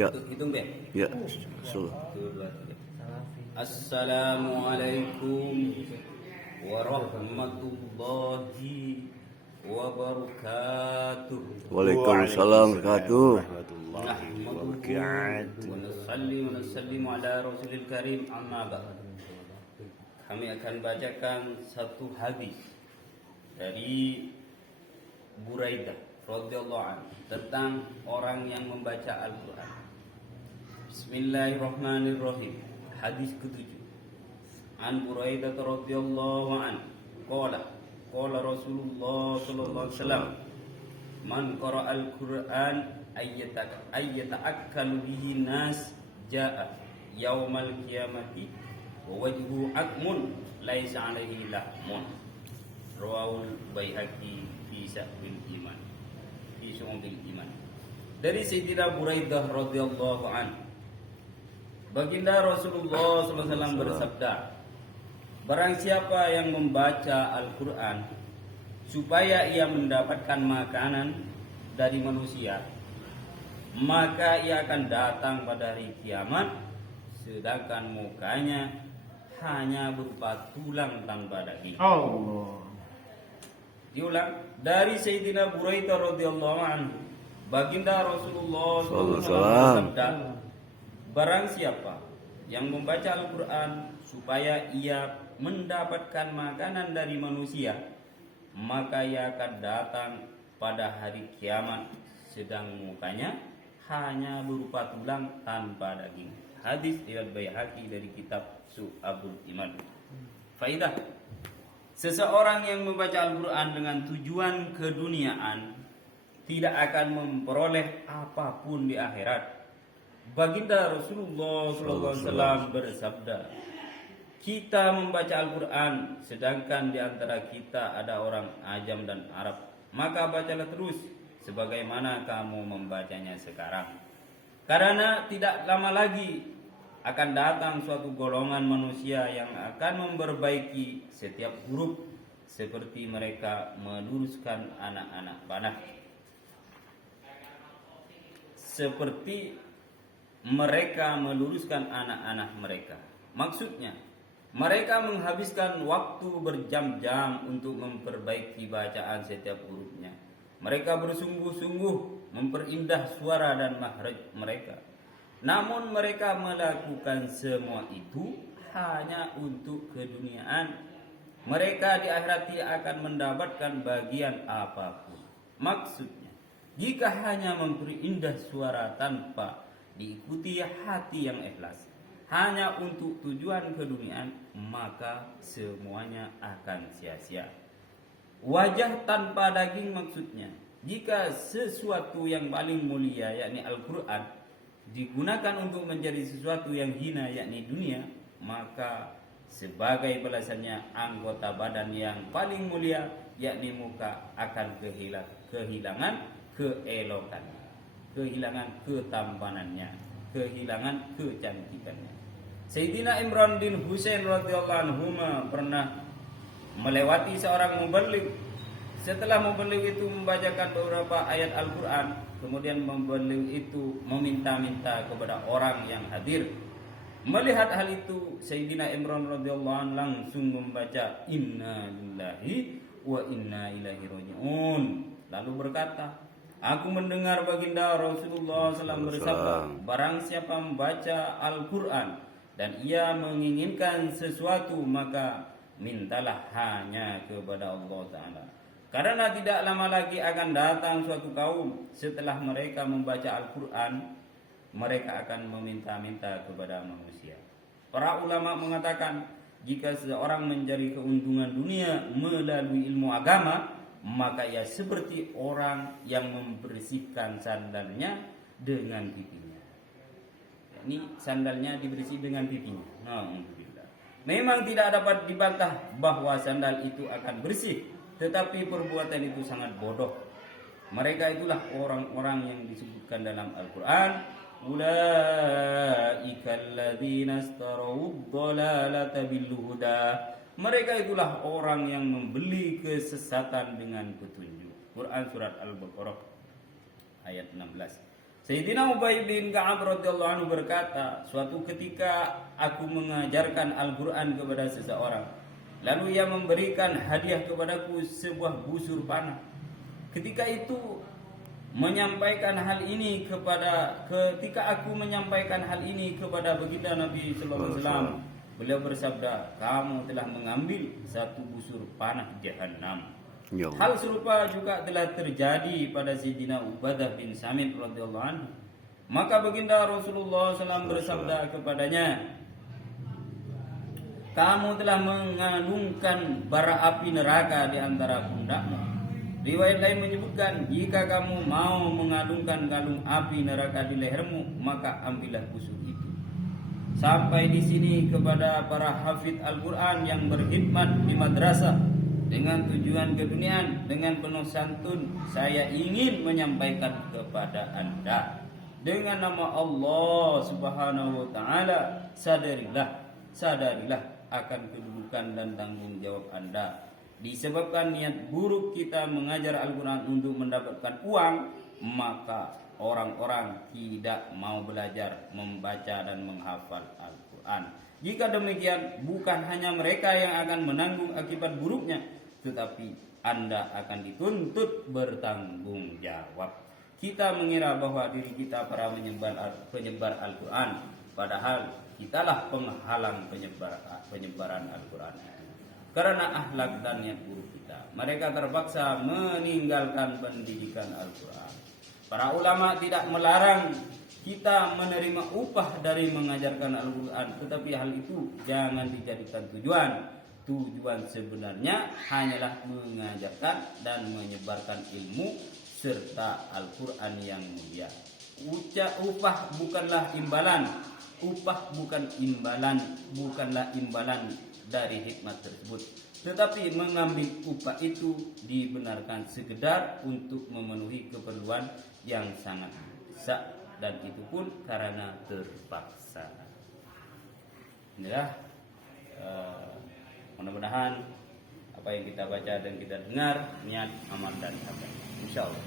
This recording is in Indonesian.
Ya. Hitung deh. Ya. So. Assalamualaikum warahmatullahi wabarakatuh. Waalaikumsalam warahmatullahi Nahmaduhu wa nusallimu ala rasulil karim, amma ba'd. Kami akan bacakan satu hadis dari Buraidah radhiyallahu anhu tentang orang yang membaca Al-Qur'an. Bismillahirrahmanirrahim. Hadis ke-7. An Buraidah radhiyallahu anhu qala Rasulullah sallallahu alaihi wasallam, man qara'al Qur'an ayyata'akkalu bihi nas jaa yaumal qiyamati wa wajhu akmun laisa alaihi lahmun. Rawahul Baihaqi fi Syu'abil Iman. Fi Syu'abil Iman. Dari Sayyidina Buraidah radhiyallahu anhu, Baginda Rasulullah SAW bersabda, barang siapa yang membaca Al-Quran supaya ia mendapatkan makanan dari manusia, maka ia akan datang pada hari kiamat sedangkan mukanya hanya berupa tulang tanpa daging. Allah. Diulang, dari Sayyidina Buraidah radhiyallahu anhu, Baginda Rasulullah SAW bersabda, barang siapa yang membaca Al-Quran supaya ia mendapatkan makanan dari manusia, maka ia akan datang pada hari kiamat sedang mukanya hanya berupa tulang tanpa daging. Hadis riwayat Baihaqi dari kitab Syu'abul Iman. Faidah: seseorang yang membaca Al-Quran dengan tujuan keduniaan tidak akan memperoleh apapun di akhirat. Baginda Rasulullah SAW bersabda, kita membaca Al-Quran sedangkan di antara kita ada orang Ajam dan Arab, maka bacalah terus sebagaimana kamu membacanya sekarang. Karena tidak lama lagi akan datang suatu golongan manusia yang akan memperbaiki setiap huruf seperti mereka meluruskan anak-anak panah. Seperti mereka meluruskan anak-anak mereka. Maksudnya, mereka menghabiskan waktu berjam-jam untuk memperbaiki bacaan setiap hurufnya. Mereka bersungguh-sungguh memperindah suara dan makhraj mereka. Namun mereka melakukan semua itu hanya untuk keduniaan. Mereka di akhirat tidak akan mendapatkan bagian apapun. Maksudnya, jika hanya memperindah suara tanpa diikuti hati yang ikhlas hanya untuk tujuan keduniaan, maka semuanya akan sia-sia. Wajah tanpa daging maksudnya, jika sesuatu yang paling mulia yakni Al-Quran digunakan untuk menjadi sesuatu yang hina yakni dunia, maka sebagai balasannya anggota badan yang paling mulia yakni muka akan kehilangan keelokannya, kehilangan ketampanannya, kehilangan kecantikannya. Sayyidina Imran bin Husain radhiyallahu anhu pernah melewati seorang muballigh. Setelah muballigh itu membacakan beberapa ayat Al-Quran, kemudian muballigh itu meminta-minta kepada orang yang hadir. Melihat hal itu, Sayyidina Imran radhiyallahu anhu langsung membaca Inna lillahi wa inna ilaihi raji'un, lalu berkata, aku mendengar Baginda Rasulullah SAW bersabda, barang siapa membaca Al-Quran dan ia menginginkan sesuatu, maka mintalah hanya kepada Allah Ta'ala. Karena tidak lama lagi akan datang suatu kaum setelah mereka membaca Al-Quran, mereka akan meminta-minta kepada manusia. Para ulama mengatakan, jika seseorang mencari keuntungan dunia melalui ilmu agama, maka ia seperti orang yang membersihkan sandalnya dengan pipinya. Ini sandalnya dibersih dengan pipinya. Alhamdulillah. Memang tidak dapat dibantah bahwa sandal itu akan bersih, tetapi perbuatan itu sangat bodoh. Mereka itulah orang-orang yang disebutkan dalam Al-Quran, ulaikal ladzina istarau dhalalata bil huda. Mereka itulah orang yang membeli kesesatan dengan petunjuk. Quran surat Al-Baqarah ayat 16. Sayyidina Ubay bin Ka'ab radhiyallahu anhu berkata, suatu ketika aku mengajarkan Al-Quran kepada seseorang, lalu ia memberikan hadiah kepadaku sebuah busur panah. Ketika aku menyampaikan hal ini kepada baginda Nabi sallallahu alaihi wasallam, beliau bersabda, kamu telah mengambil satu busur panah jahanam. Ya Hal Allah. serupa juga telah terjadi pada Sayyidina Ubadah bin Samit radhiyallahu anhu. Maka baginda Rasulullah SAW bersabda kepadanya, kamu telah mengandungkan bara api neraka di antara pundakmu. Riwayat lain menyebutkan, jika kamu mau mengandungkan galung api neraka di lehermu, maka ambillah busur itu. Sampai di sini kepada para hafid Al-Quran yang berkhidmat di madrasah dengan tujuan keduniaan, dengan penuh santun, saya ingin menyampaikan kepada Anda dengan nama Allah Subhanahu wa taala, sadarilah akan kedudukan dan tanggung jawab Anda. Disebabkan niat buruk kita mengajar Al-Quran untuk mendapatkan uang, maka orang-orang tidak mau belajar membaca dan menghafal Al-Quran. Jika demikian, bukan hanya mereka yang akan menanggung akibat buruknya, tetapi Anda akan dituntut bertanggung jawab. Kita mengira bahwa diri kita para penyebar Al-Quran, padahal kitalah penghalang penyebaran Al-Quran. Karena akhlak dan niat buruk kita, mereka terpaksa meninggalkan pendidikan Al-Quran. Para ulama tidak melarang kita menerima upah dari mengajarkan Al-Quran, tetapi hal itu jangan dijadikan tujuan. Tujuan sebenarnya hanyalah mengajarkan dan menyebarkan ilmu serta Al-Quran yang mulia. Upah bukanlah imbalan dari hikmat tersebut. Tetapi mengambil upah itu dibenarkan sekedar untuk memenuhi keperluan yang sangat besar, dan itu pun karena terpaksa. Inilah mudah-mudahan apa yang kita baca dan kita dengar niat, amal dan amal, insyaallah.